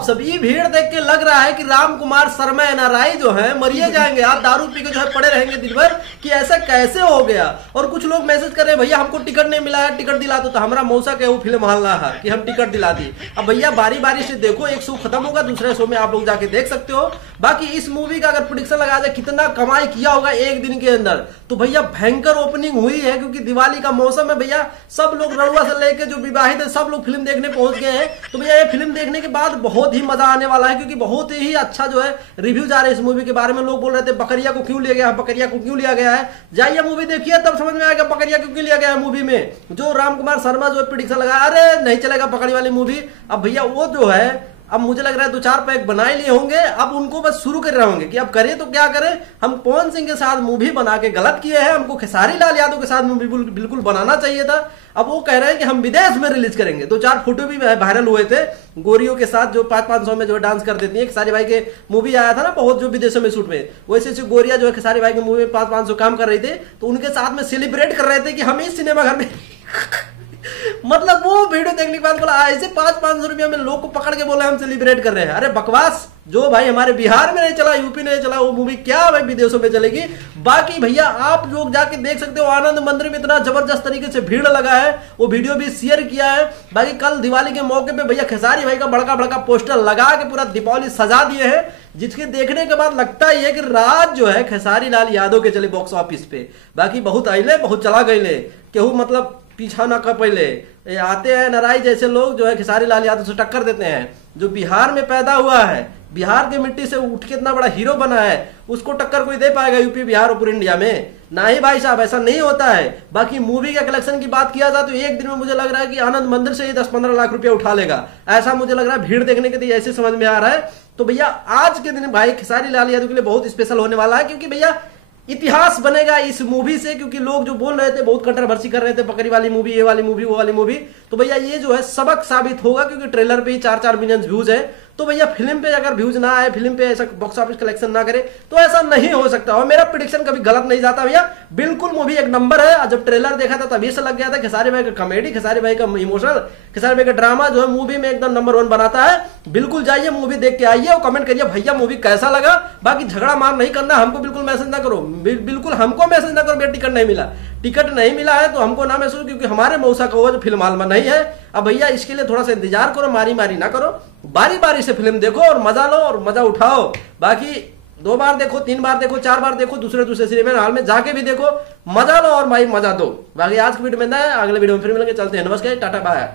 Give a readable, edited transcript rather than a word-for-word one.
आप सभी भीड़ देख के लग रहा है कि राम कुमार शर्मा एनआरआई जो है मरिए जाएंगे, आप दारू पी के जो है पड़े रहेंगे दिन भर कि ऐसा कैसे हो गया। और कुछ लोग मैसेज कर रहे हैं भैया हमको टिकट नहीं मिला है, टिकट दिला दो। तो हमारा मौसा के वो फिल्म हाल रहा है कि हम टिकट दिला दी। अब भैया बारी बारी से देखो, एक शो खत्म होगा दूसरे शो में आप लोग जाके देख सकते हो। बाकी इस मूवी का अगर प्रेडिक्शन लगा जाए कितना कमाई किया होगा एक दिन के अंदर, तो भैया भयंकर ओपनिंग हुई है क्योंकि दिवाली का मौसम है भैया। सब लोग रड़ुआ से लेके जो विवाहित है सब लोग फिल्म देखने पहुंच गए हैं। तो भैया ये फिल्म देखने के बाद बहुत ही मजा आने वाला है क्योंकि बहुत ही अच्छा जो है रिव्यू जा रहे हैं इस मूवी के बारे में। लोग बोल रहे थे बकरिया को क्यों लिया गया, बकरिया को क्यों लिया गया है। जाइए मूवी देखिए तब समझ में आएगा बकरिया क्यों लिया गया है मूवी में। जो राम कुमार शर्मा जो प्रेडिक्शन लगा अरे नहीं चलेगा पकड़ी वाली मूवी, अब भैया वो जो है अब मुझे लग रहा है 2-4 पैक बनाए लिए होंगे, अब उनको बस शुरू कर रहे होंगे कि अब करें तो क्या करें। हम पवन सिंह के साथ मूवी बना के गलत किए हैं, हमको खेसारी लाल यादव के साथ मूवी बिल्कुल बनाना चाहिए था। अब वो कह रहे हैं कि हम विदेश में रिलीज करेंगे। 2-4 फोटो भी वायरल हुए थे गोरियों के साथ जो 500-500 में जो डांस कर देती है। खेसारी भाई के मूवी आया था ना बहुत जो विदेशों में शूट में, वैसे गोरिया जो है खेसारी भाई की मूवी में 500-500 काम कर रहे थे, तो उनके साथ में सेलिब्रेट कर रहे थे कि हम इस सिनेमा घर में मतलब वो वीडियो देखने के बाद बोला ऐसे 500-500 रुपया में लोग को पकड़ के बोला हम सेलिब्रेट कर रहे हैं। अरे बकवास, जो भाई हमारे बिहार में नहीं चला, यूपी नहीं चला, वो मूवी क्या भाई विदेशों में चलेगी। बाकी भैया आप लोग जाके देख सकते हो आनंद मंदिर में इतना जबरदस्त तरीके से भीड़ लगा है, वो वीडियो भी शेयर किया है। बाकी कल दिवाली के मौके पे भैया खेसारी भाई का बड़का बड़का पोस्टर लगा के पूरा दीपावली सजा दिए हैं, जिसके देखने के बाद लगता ही है कि राज जो है खेसारी लाल यादव के चले बॉक्स ऑफिस पे। बाकी बहुत आइले बहुत चला गए केहू मतलब पीछा ना कर पहले आते हैं नाराई जैसे लोग जो है खेसारी लाल यादव से टक्कर देते हैं। जो बिहार में पैदा हुआ है, बिहार की मिट्टी से उठ के इतना बड़ा हीरो बना है, उसको टक्कर कोई दे पाएगा यूपी बिहार और पूरे इंडिया में? ना ही भाई साहब, ऐसा नहीं होता है। बाकी मूवी के कलेक्शन की बात किया जाए तो एक दिन में मुझे लग रहा है कि आनंद मंदिर से ही 10-15 लाख रुपया उठा लेगा, ऐसा मुझे लग रहा है। भीड़ देखने के लिए ऐसे समझ में आ रहा है। तो भैया आज के दिन भाई खेसारी लाल यादव के लिए बहुत स्पेशल होने वाला है क्योंकि भैया इतिहास बनेगा इस मूवी से। क्योंकि लोग जो बोल रहे थे बहुत कंट्रोवर्सी कर रहे थे बकरी वाली मूवी, ये वाली मूवी, वो वाली मूवी, तो भैया ये जो है सबक साबित होगा क्योंकि ट्रेलर पे ही 4-4 मिलियन व्यूज है। तो भैया फिल्म पे अगर व्यूज ना आए, फिल्म पे ऐसा बॉक्स ऑफिस कलेक्शन ना करे तो ऐसा नहीं हो सकता। और मेरा प्रेडिक्शन कभी गलत नहीं जाता भैया, बिल्कुल मूवी एक नंबर है। जब ट्रेलर देखा था तभी से लग गया था खेसारी भाई का कॉमेडी, खेसारी भाई का इमोशनल, खेसारी भाई का ड्रामा जो है मूवी में एकदम नंबर 1 बनाता है। बिल्कुल जाइए मूवी देख के आइए और कमेंट करिए भैया मूवी कैसा लगा। बाकी झगड़ा मार नहीं करना, हमको बिल्कुल मैसेज ना करो, बिल्कुल हमको मैसेज ना करो भैया टिकट नहीं मिला, टिकट नहीं मिला है तो हमको ना मैसेज, क्योंकि हमारे मौसा का वो जो फिल्म हाल में नहीं है। अब भैया इसके लिए थोड़ा सा इंतजार करो, मारी मारी ना करो, बारी बारी से फिल्म देखो और मजा लो और मजा उठाओ। बाकी 2 बार देखो, 3 बार देखो, 4 बार देखो, दूसरे सिनेमा हॉल में जाके भी देखो, मजा लो और भाई मजा दो। बाकी आज की वीडियो में ना, अगले वीडियो में फिर मिलेंगे, चलते हैं, नमस्कार, टाटा बाय।